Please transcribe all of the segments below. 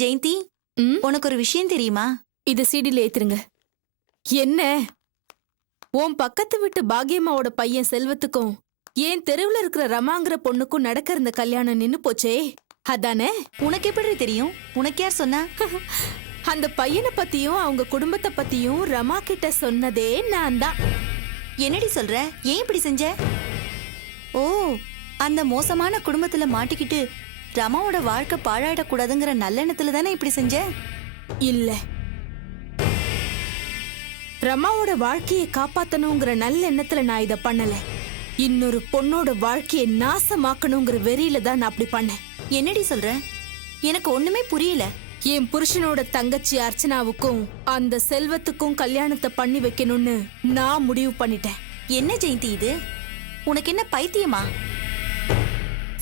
ஜெயந்தி, உனக்கு ஒரு விஷயம் தெரியுமா? இது சீடில ஏத்துருங்க. என்ன, உன் பக்கத்து வீட்டு பாகியம்மாவோட பையன் செல்வத்துக்கும் ஏன் தெருவுல இருக்கிற ரமாங்கிற பொண்ணுக்கும் நடக்கிற இந்த கல்யாணம் நின்னு போச்சே, அதானே? உனக்கு எப்படி தெரியும்? உனக்கு யார் சொன்னா? அந்த பையனை பத்தியும் அவங்க குடும்பத்தை பத்தியும் ரமா கிட்ட சொன்னதே நான் தான். என்னடி சொல்ற? ஏன் இப்படி செஞ்ச? ஓ, அந்த மோசமான குடும்பத்துல மாட்டிக்கிட்டு ரமாவோட வாழ்க்கை பாழாயிடக்கூடாதுங்கிற நல்லெண்ணத்துல தானே இப்படி செஞ்ச? இல்ல, ரமாவோட வாழ்க்கையை காப்பாத்தணுங்கிற நல்ல எண்ணத்துல நான் இத பண்ணல. இன்னொரு பொண்ணோட வாழ்க்கையை நாசமாக்கணுங்கிற வெறியில தான் நான் அப்படி பண்ணேன். என்னடி சொல்ற? எனக்கு ஒண்ணுமே புரியல. என் புருஷனோட தங்கச்சி அர்ச்சனாவுக்கும் அந்த செல்வத்துக்கும் கல்யாணத்தை பண்ணி வைக்கணும்னு நான் முடிவு பண்ணிட்டேன். என்ன ஜெயந்தி இது? உனக்கு என்ன பைத்தியமா?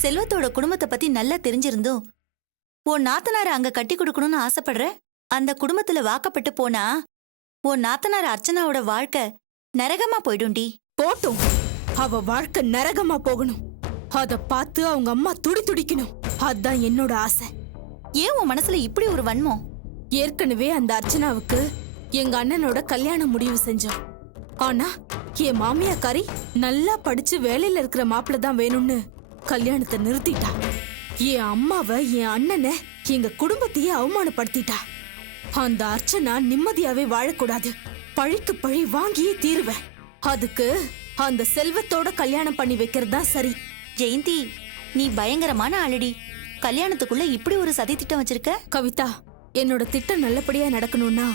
செல்வத்தோட குடும்பத்தை பத்தி நல்லா தெரிஞ்சிருந்தோம் உன் நாத்தனார அங்க கட்டி கொடுக்கணும்னு ஆசைப்படுற. அந்த குடும்பத்துல வாக்கப்பட்டு போனா உன் நாத்தனார அர்ச்சனாவோட வாழ்க்கை நரகமா போயிடும்டி. போட்டும், அவ வாழ்க்கை நரகமா போகணும். அத பார்த்து அவங்க அம்மா துடிக்கணும். அதான் என்னோட ஆசை. ஏன் உன் மனசுல இப்படி ஒரு வன்மம்? ஏற்கனவே அந்த அர்ச்சனாவுக்கு எங்க அண்ணனோட கல்யாணம் முடிவு செஞ்சோம். ஆனா என் மாமியாக்காரி நல்லா படிச்சு வேலையில இருக்கிற மாப்பிள்ள தான் வேணும்னு கல்யாணத்தை நிறுத்திட்டா. என் அம்மாவை, என் அண்ணனை, எங்க குடும்பத்தையே அவமானப்படுத்திட்டா. அந்த அர்ச்சனா நிம்மதியாவே வாழக்கூடாது. பழிக்கு பழி வாங்கியே தீருவேன். அதுக்கு அந்த செல்வத்தோட கல்யாணம் பண்ணி வைக்கிறது தான் சரி. ஜெயந்தி, நீ பயங்கரமான ஆளுடி. கல்யாணத்துக்குள்ள இப்படி ஒரு சதி திட்டம் வச்சிருக்க? கவிதா, என்னோட திட்டம் நல்லபடியா நடக்கணும்னா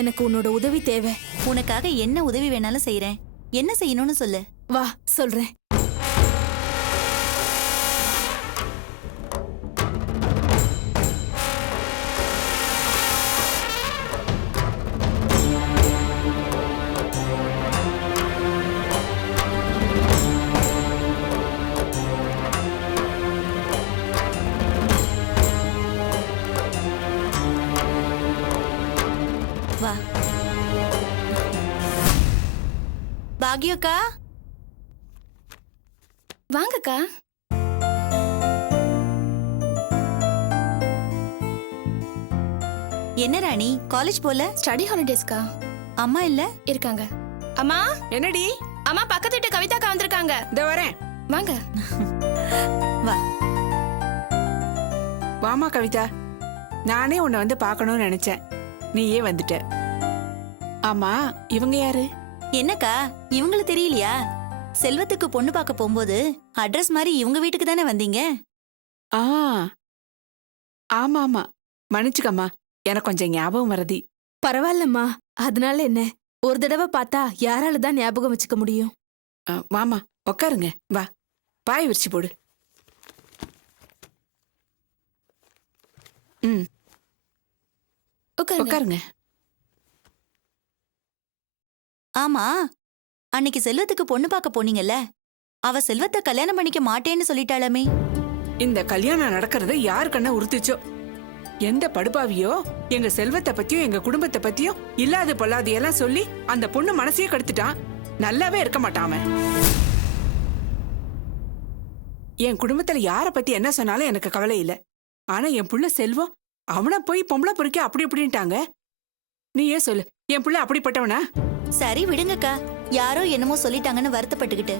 எனக்கு உன்னோட உதவி தேவை. உனக்காக என்ன உதவி வேணாலும் செய்யறேன். என்ன செய்யணும்னு சொல்லு. வா, சொல்றேன். வா. பாக்யக்கா, வாங்கக்கா. என்ன ராணி, காலேஜ் போல? ஸ்டடி ஹாலிடேஸ்க்கா. அம்மா இல்ல? இருக்காங்க. அம்மா, என்னடி? அம்மா பக்கத்து வீட்டு கவிதாக்கா வந்திருக்காங்க. இந்த வரேன். வாங்க. வா. வாமா கவிதா, நானே உன்னை வந்து பார்க்கணும்னு நினைச்சேன். நீயே வந்துட்ட. ஆமா, இவங்க யாரு? என்னக்கா, இவங்கள தெரியலையா? செல்வத்துக்கு பொண்ணு பார்க்க போகும்போது அட்ரஸ் மாதிரி இவங்க வீட்டுக்கு தானே வந்தீங்க? ஆ, ஆமா ஆமா, மன்னிச்சுக்கம்மா, எனக்கு கொஞ்சம் ஞாபகம் மறதி. பரவாயில்லம்மா, அதனால என்ன? ஒரு தடவை பார்த்தா யாரால தான் ஞாபகம் வச்சுக்க முடியும்? வாமா, உக்காருங்க. வா, பாய் விரிச்சு போடு. ம், உட்காருங்க. ஆமா, அன்னைக்கு செல்வத்துக்கு பொண்ணு பார்க்க போனீங்கல்ல, அவ செல்வத்தை கல்யாணம் பண்ணிக்க மாட்டேன்னு சொல்லிட்டாளமே. இந்த கல்யாணம் நடக்கிறது யாரு கண்ண உறுத்துச்சோ? எந்த படுபாவியோ எங்க செல்வத்தை பத்தியும் எங்க குடும்பத்தை பத்தியும் இல்லாத பொல்லாதையெல்லாம் சொல்லி அந்த பொண்ணு மனசையே கெடுத்துட்டான். நல்லாவே இருக்க மாட்டான் அவன். என் குடும்பத்துல யார பத்தி என்ன சொன்னாலும் எனக்கு கவலை இல்ல. ஆனா என் புள்ள செல்வம், அவனை போய் பொம்பளை பொறுக்க அப்படி இப்படின்ட்டாங்க. நீ ஏன் சொல்லு, என் புள்ள அப்படிப்பட்டவனா? சரி விடுங்கக்கா, யாரோ என்னமோ சொல்லிட்டாங்கன்னு வருத்தப்பட்டுக்கிட்டு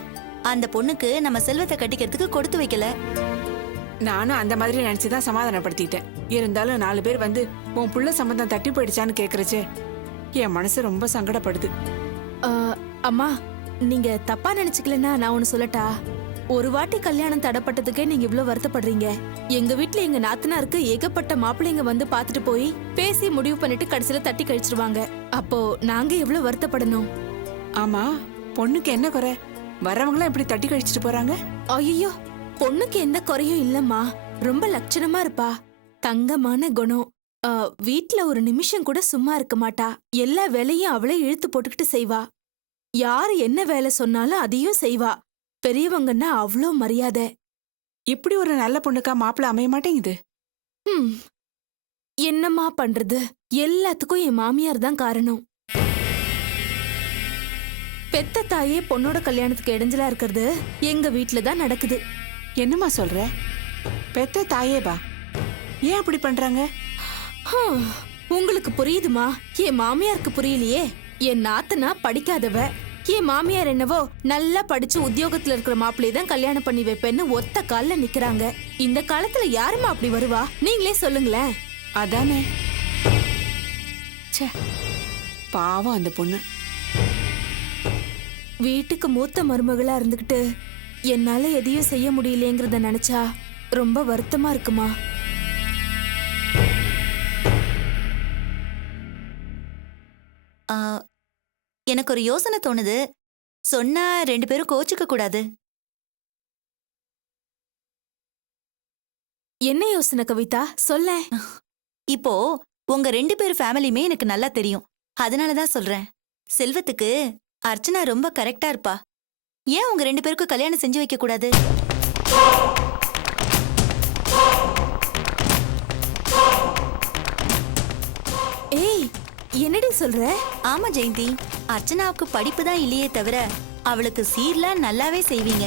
அந்த பொண்ணுக்கு நம்ம செல்வத்தை கட்டிக்கிறதுக்கு கொடுத்து வைக்கல. நானும் அந்த மாதிரி நினைச்சுதான் சமாதானப்படுத்திட்டேன். இருந்தாலும் 4 பேர் வந்து உன் புள்ள சம்பந்தம் தட்டி போயிடுச்சான்னு கேக்குறச்சே என் மனசு ரொம்ப சங்கடப்படுது. அம்மா, நீங்க தப்பா நினைச்சுக்கலன்னா நான் ஒண்ணு சொல்லட்டா? ஒரு வாட்டி கல்யாணம் தடப்பட்டதுக்கே நீங்க இவ்ளோ வருத்தப்படுறீங்க. எங்க வீட்ல எங்க நாத்தனாருக்கு ஏகப்பட்ட மாப்பிள்ளைங்க வந்து பாத்துட்டு போய் பேசி முடிவு பண்ணிட்டு கடைசியில தட்டி கழிச்சிருவாங்க. அப்போ நாங்க எவ்வளவு வருத்தப்படணும்? ஆமா, பொண்ணுக்கு என்ன குறை? வரவங்களாம் இப்படி தட்டி கழிச்சிட்டு போறாங்க. ஐயோ, பொண்ணுக்கு எந்த குறையும் இல்லம்மா. ரொம்ப லட்சணமா இருப்பா. தங்கமான குணம். வீட்ல ஒரு நிமிஷம் கூட சும்மா இருக்க மாட்டா. எல்லா வேலையும் அவளே இழுத்து போட்டுக்கிட்டு செய்வா. யாரு என்ன வேலை சொன்னாலும் அதையும் செய்வா. பெரியவங்கன்னா அவ்வளோ மரியாதை. இப்படி ஒரு நல்ல பொண்ணுக்கா மாப்பிள்ள அமைய மாட்டேங்குது. என்னம்மா பண்றது? எல்லாத்துக்கும் என் மாமியார் தான் காரணம். பெத்த தாயே பொண்ணோட கல்யாணத்துக்கு இடைஞ்சலா இருக்கிறது எங்க வீட்ல தான் நடக்குது. என்னம்மா சொல்ற? பெத்த தாயே பா, ஏன் அப்படி பண்றாங்க? ஹம், உங்களுக்கு புரியுதுமா? என் மாமியாருக்கு புரியலையே. என் நாத்தனா படிக்காதவ, என் மாமியார் என்னவோ நல்லா படிச்சு உத்தியோகத்துல இருக்கிற மாப்பிள்ளைய தான் கல்யாணம் பண்ணி வைப்பேன்னு ஒத்த கால்ல நிக்கிறாங்க. இந்த காலத்துல யாருமா அப்படி வருவா? நீங்களே சொல்லுங்களேன். அதானே. ச்சே, பாவம் அந்த பொண்ணு. வீட்டுக்கு மூத்த மருமகளா இருந்துகிட்டு என்னால எதையும் செய்ய முடியலங்கிறத நினைச்சா ரொம்ப வருத்தமா இருக்குமா. ஆ, எனக்கு ஒரு யோசனை தோணுது. சொன்னா 2 பேரும் கோச்சுக்க கூடாது. என்ன யோசனை கவிதா? சொல்லேன். இப்போ உங்க 2 பேர் ஃபேமிலியுமே எனக்கு நல்லா தெரியும். அதனாலதான் சொல்றேன். செல்வத்துக்கு அர்ச்சனா ரொம்ப கரெக்டா இருப்பா. ஏன் உங்க 2 பேருக்கும் கல்யாணம் செஞ்சு வைக்க கூடாது? ஏய், என்னடி சொல்ற? ஆமா ஜெயந்தி, அர்ச்சனாவுக்கு படிப்பு தான் இல்லையே தவிர அவளுக்கு சீர்லாம் நல்லாவே செய்வீங்க.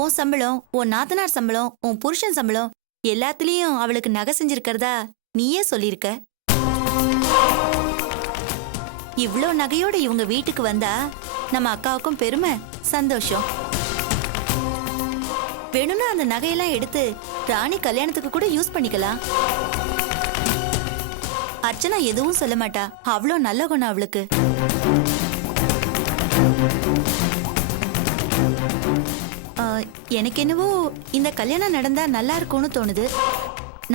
உன் சம்பளம், உன் நாத்தனார் சம்பளம், உன் புருஷன் சம்பளம் எல்லாத்துலயும் அவளுக்கு நகை செஞ்சிருக்கிறதா நீயே சொல்லியிருக்க. இவ்ளோ நகையோட இவங்க வீட்டுக்கு வந்தா நம்ம அக்காவுக்கும் பெருமை, சந்தோஷம். வேணும்னா அந்த நகையெல்லாம் எடுத்து ராணி கல்யாணத்துக்கு கூட யூஸ் பண்ணிக்கலாம். அர்ச்சனா எதுவும் சொல்ல மாட்டா. அவ்வளோ நல்ல குணம் அவளுக்கு. எனக்கு என்னவோ இந்த கல்யாணம் நடந்தா நல்லா இருக்கும்னு தோணுது.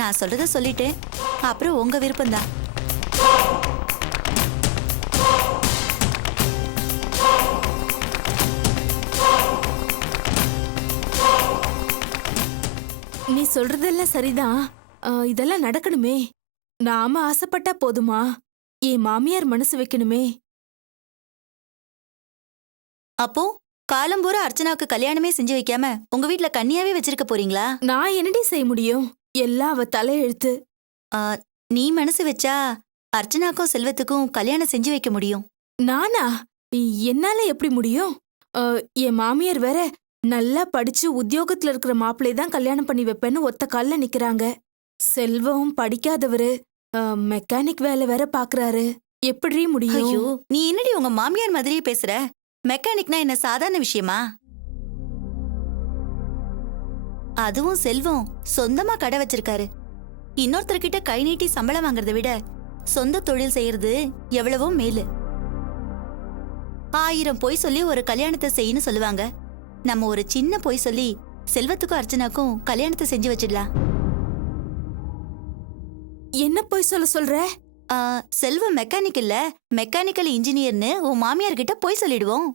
நான் சொல்றத சொல்லிட்டேன், அப்புறம் உங்க விருப்பம்தான். நீ சொல்றதெல்லாம் சரிதான். இதெல்லாம் நடக்கணுமே. நாம ஆசைப்பட்டா போதுமா? என் மாமியார் மனசு வைக்கணுமே. அப்போ காலம்பூரா அர்ச்சனாவுக்கு கல்யாணமே செஞ்சு வைக்காம உங்க வீட்ல கன்னியாவே வச்சிருக்க போறீங்களா? நான் என்னடி செய்ய முடியும்? எல்லாம் அவ தலையெழுத்து. ஆ, நீ மனசு வச்சா அர்ச்சனாக்கும் செல்வத்துக்கும் கல்யாணம் செஞ்சு வைக்க முடியும். நானா? என்னால எப்படி முடியும்? என் மாமியார் வேற நல்லா படிச்சு உத்தியோகத்துல இருக்கிற மாப்பிள்ளைய தான் கல்யாணம் பண்ணி வைப்பேன்னு ஒத்த கால்ல நிக்கிறாங்க. செல்வம் படிக்காதவரு, மெக்கானிக் வேலை வேற பாக்குறாரு. எப்படி முடியும்? ஐயோ, நீ என்னடி உங்க மாமியார் மாதிரியே பேசுற? மெக்கானிக்னா என்ன சாதாரண விஷயமா? அதுவும் செல்வம் சொந்தமா கடை வச்சிருக்காரு. இன்னொருத்தர்கிட்ட கை நீட்டி சம்பளம் வாங்குறதை விட சொந்த தொழில் செய்யறது எவ்வளவோ மேலு. 1000 பொய் சொல்லி ஒரு கல்யாணத்தை செய்யன்னு சொல்லுவாங்க. நம்ம ஒரு சின்ன பொய் சொல்லி செல்வத்துக்கும் அர்ச்சனாக்கும் கல்யாணத்தை செஞ்சு வச்சிடலாம். என்ன போய் சொல்ற? செல்வம் மெக்கானிக் இல்ல, மெக்கானிக்கல் இன்ஜினியர்னு உன் மாமியார் கிட்ட போய் சொல்லிடுவோம்.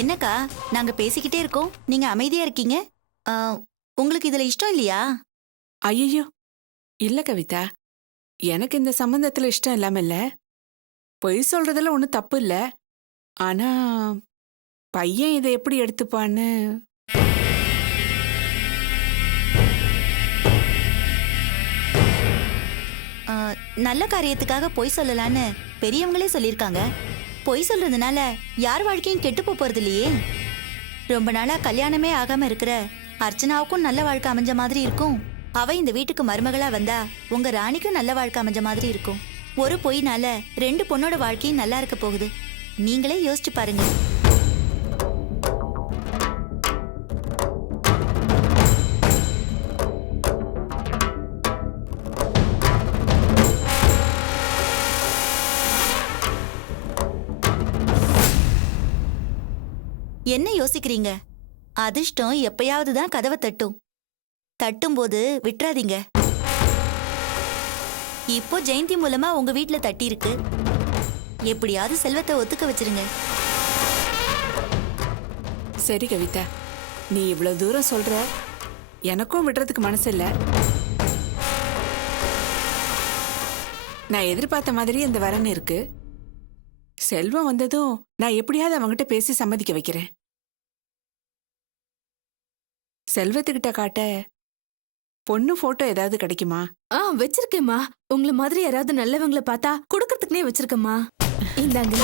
என்னக்கா, நாங்க பேசிக்கிட்டே இருக்கோம், நீங்க அமைதியா இருக்கீங்க. உங்களுக்கு இதுல இஷ்டம் இல்லையா? ஐயோ, இல்ல கவிதா, எனக்கு இந்த சம்பந்தத்துல இஷ்டம் இல்லாம இல்ல. பொய் சொல்றதுல ஒன்னும் தப்பு இல்ல. ஆனா பையன் இதை எப்படி எடுத்துப்பான்னு. நல்ல காரியத்துக்காக பொய் சொல்லலான்னு பெரியவங்களே சொல்லியிருக்காங்க. பொய் சொல்றதுனால யார் வாழ்க்கையும் கெட்டு போறது இல்லையே. ரொம்ப நாளா கல்யாணமே ஆகாம இருக்கிற அர்ச்சனாவுக்கும் நல்ல வாழ்க்கை அமைஞ்ச மாதிரி இருக்கும். அவ இந்த வீட்டுக்கு மருமகளா வந்தா உங்க ராணிக்கும் நல்ல வாழ்க்கை அமைஞ்ச மாதிரி இருக்கும். ஒரு பொய்னால 2 பொண்ணோட வாழ்க்கையும் நல்லா இருக்க போகுது. நீங்களே யோசிச்சு பாருங்க. என்ன யோசிக்கிறீங்க? அதிர்ஷ்டம் எப்பயாவது தான் கதவை தட்டும். தட்டும்போது விட்டுறாதீங்க. இப்போ ஜெயந்தி மூலமா உங்க வீட்ல தட்டி இருக்கு. எப்படியாவது செல்வத்தை ஒத்துக்க வச்சிருங்க. சரி கவிதா, நீ இவ்வளவு தூரம் சொல்ற, எனக்கும் விடுறதுக்கு மனசு இல்ல. நான் எதிர்பார்த்த மாதிரி இந்த வரன் இருக்கு. செல்வம் வந்ததும் நான் எப்படியாவது அவங்கிட்ட பேசி சம்மதிக்க வைக்கிறேன். செல்வத்துக்கிட்ட காட்ட பொண்ணு போட்டோ ஏதாவது கிடைக்குமா? வச்சிருக்கேம்மா. உங்களை மாதிரி யாராவது நல்லவங்களை பார்த்தா குடுக்கறதுக்குனே வச்சிருக்கேம்மா. இந்தாங்க.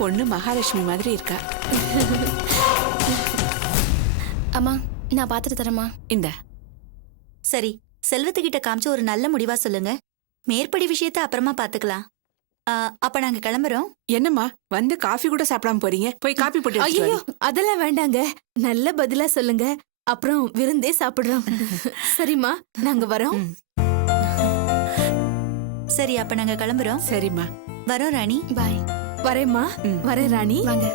பொண்ணு மகாலட்சுமி மாதிரி இருக்கா. அம்மா நான் பாத்துட்டு தரேம்மா. இந்த சரி, செல்வத்துக்கிட்ட காமிச்சு ஒரு நல்ல முடிவா சொல்லுங்க. மேற்படி விஷயத்த அப்புறமா பாத்துக்கலாம். அப்ப நாங்க கிளம்புறோம். என்னம்மா வந்து காஃபி கூட சாப்பிடாம போறீங்க? போய் காஃபி போட்டு ஐயோ, எடுத்துட்டு வாடி. அதெல்லாம் வேண்டாங்க. நல்ல பதிலா சொல்லுங்க. அப்புறம் விருந்தே சாப்பிடுறோம். சரிம்மா, நாங்க வரோம். ம், சரி, அப்ப நாங்க கிளம்புறோம். சரிம்மா. வரோம் ராணி. பாய். வரேம்மா. ம். வரேன் ராணி. வாங்க.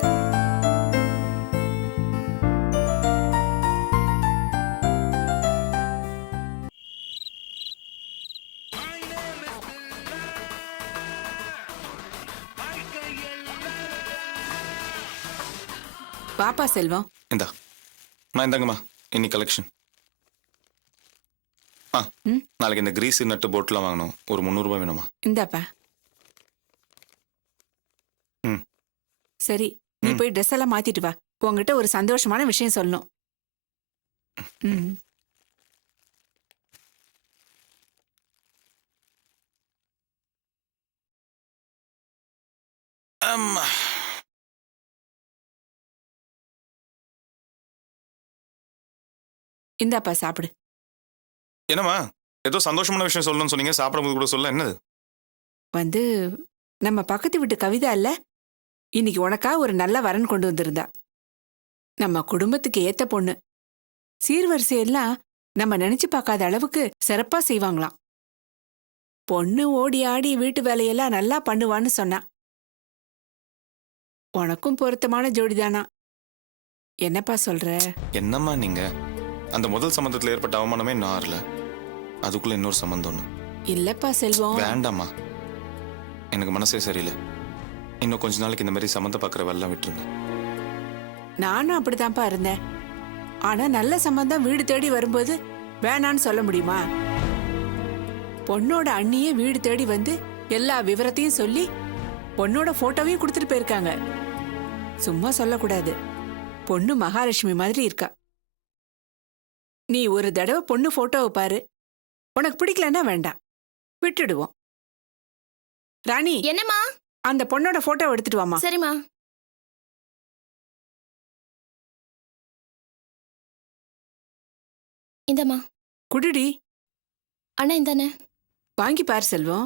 பாப்பா செல்வம். இந்தா நான் இந்தாங்கம்மா இன்னைக்கு கலெக்ஷன். ம். நாளைக்கு இந்த கிரீஸ் நட்டு போட்லாம் வாங்கணும். ஒரு 300 ரூபாய் வேணுமா? இந்தாப்பா. ம். சரி, நீ ம். போய் ட்ரெஸ் எல்லாம் மாத்திட்டு வா. உங்ககிட்ட ஒரு சந்தோஷமான விஷயம் சொல்லணும். ம். ஆமா. இந்தாப்பா சாப்பிடு. என்னம்மா ஏதோ சந்தோஷமான விஷயம் சொல்லணும்னு சொன்னீங்க, சாப்பிடும்போது கூட சொல்ல. என்னது? வந்து நம்ம பக்கத்து வீட்டு கவிதா இல்ல, இன்னைக்கு உனக்கா ஒரு நல்ல வரன் கொண்டு வந்திருந்தா. நம்ம குடும்பத்துக்கு ஏத்த பொண்ணு. சீர்வரிசையெல்லாம் நம்ம நினைச்சு பார்க்காத அளவுக்கு சிறப்பா செய்வாங்களாம். பொண்ணு ஓடி ஆடி வீட்டு வேலையெல்லாம் நல்லா பண்ணுவான்னு சொன்னா. உனக்கும் பொருத்தமான ஜோடிதானா? என்னப்பா சொல்ற? என்னம்மா நீங்க? அந்த முதல் சம்பந்தத்துல ஏற்பட்ட அவமானமே இன்னும் ஆறல. அதுக்குள்ள இன்னொரு சம்பந்தம் ஒண்ணு. இல்லப்பா செல்வம். வேண்டாம்மா, எனக்கு மனசே சரியில்லை. இன்னும் கொஞ்ச நாளைக்கு இந்த மாதிரி சம்மந்தம் பார்க்குற வெள்ளம் விட்டுருங்க. நானும் அப்படித்தான்ப்பா இருந்தேன். ஆனா நல்ல சம்பந்தம் வீடு தேடி வரும்போது வேணான்னு சொல்ல முடியுமா? பொண்ணோட அண்ணியே வீடு தேடி வந்து எல்லா விவரத்தையும் சொல்லி பொண்ணோட போட்டோவையும் கொடுத்துட்டு போயிருக்காங்க. சும்மா சொல்லக்கூடாது. பொண்ணு மகாலட்சுமி மாதிரி இருக்கா. நீ ஒரு தடவை பொண்ணு போட்டோவை பாரு. உனக்கு பிடிக்கலன்னா வேண்டாம், விட்டுடுவோம். ராணி, என்னம்மா? அந்த பொண்ணோட போட்டோ எடுத்துட்டு வாமா. சரிம்மா. இந்தம்மா. குடுடி. அண்ணா இந்தானே. வாங்கி பார் செல்வம்.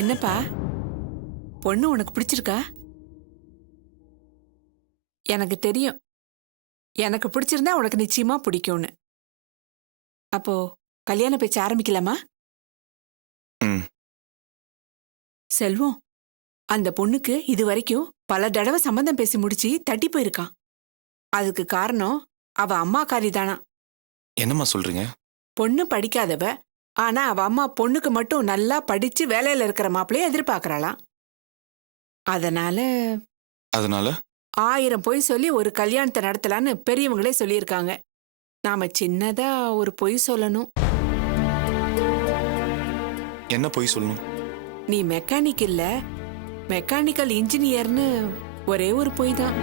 என்னப்பா, பொண்ணு உனக்கு பிடிச்சிருக்கா? எனக்கு தெரியும் எனக்கு பிடிச்சிருந்தா உனக்கு நிச்சயமா பிடிக்கும்னு. அப்போ கல்யாண பேச்சு ஆரம்பிக்கலாமா? ம். செல்வம், அந்த பொண்ணுக்கு இது வரைக்கும் பல தடவை சம்மந்தம் பேசி முடிச்சு தட்டி போயிருக்கான். அதுக்கு காரணம் அவ அம்மாக்காரி தானா. என்னம்மா சொல்றீங்க? பொண்ணு படிக்காதவ, ஆனா அவ அம்மா பொண்ணுக்கு மட்டும் நல்லா படிச்சு வேலையில இருக்கிற மாப்பிளைய எதிர்பார்க்கறாளாம். அதனால அதனால 1000 பொய் சொல்லி ஒரு கல்யாணத்தை நடத்தலான்னு பெரியவங்களே சொல்லியிருக்காங்க. நாம சின்னதா ஒரு பொய் சொல்லணும். என்ன பொய் சொல்லணும்? நீ மெக்கானிக் இல்ல, மெக்கானிக்கல் இன்ஜினியர்னு ஒரே ஒரு பொய் தான்.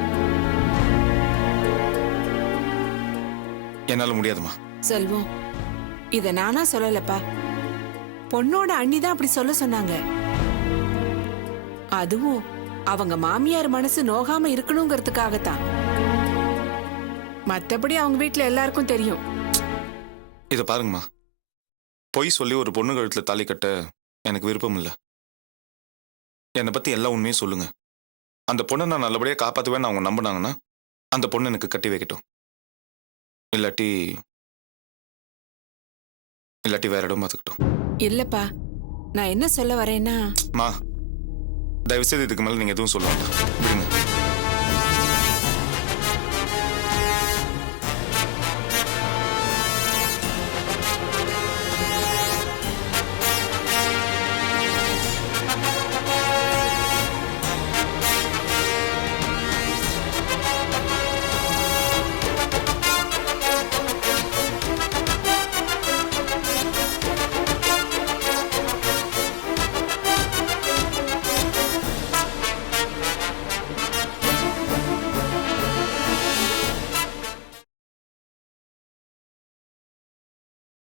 என்னால முடியாதுமா. செல்வம், இத நானா சொல்லலப்பா. பொண்ணோட அண்ணி தான் அப்படி சொல்ல சொன்னாங்க. அதுவும் அவங்க மாமியார் மனசு நோகாம இருக்கணுங்கிறதுக்காகத்தான். மத்தபடி அவங்க வீட்ல எல்லாருக்கும் தெரியும். இத பாருங்கம்மா, பொய் சொல்லி ஒரு பொண்ணு கழுத்துல தாலி கட்ட எனக்கு விருப்பம் இல்லை. என்னை பத்தி எல்லா உண்மையும் சொல்லுங்க. அந்த பொண்ணை நான் நல்லபடியா காப்பாத்துவேன்னு அவங்க நம்பினாங்கன்னா அந்த பொண்ணு எனக்கு கட்டி வைக்கட்டும். இல்லாட்டி வேற இடம் பார்த்துக்கிட்டோம். இல்லப்பா, நான் என்ன சொல்ல வரேன்னா, மா, தயவு செய்து இதுக்கு மேல நீங்க எதுவும் சொல்ல வேண்டாம்.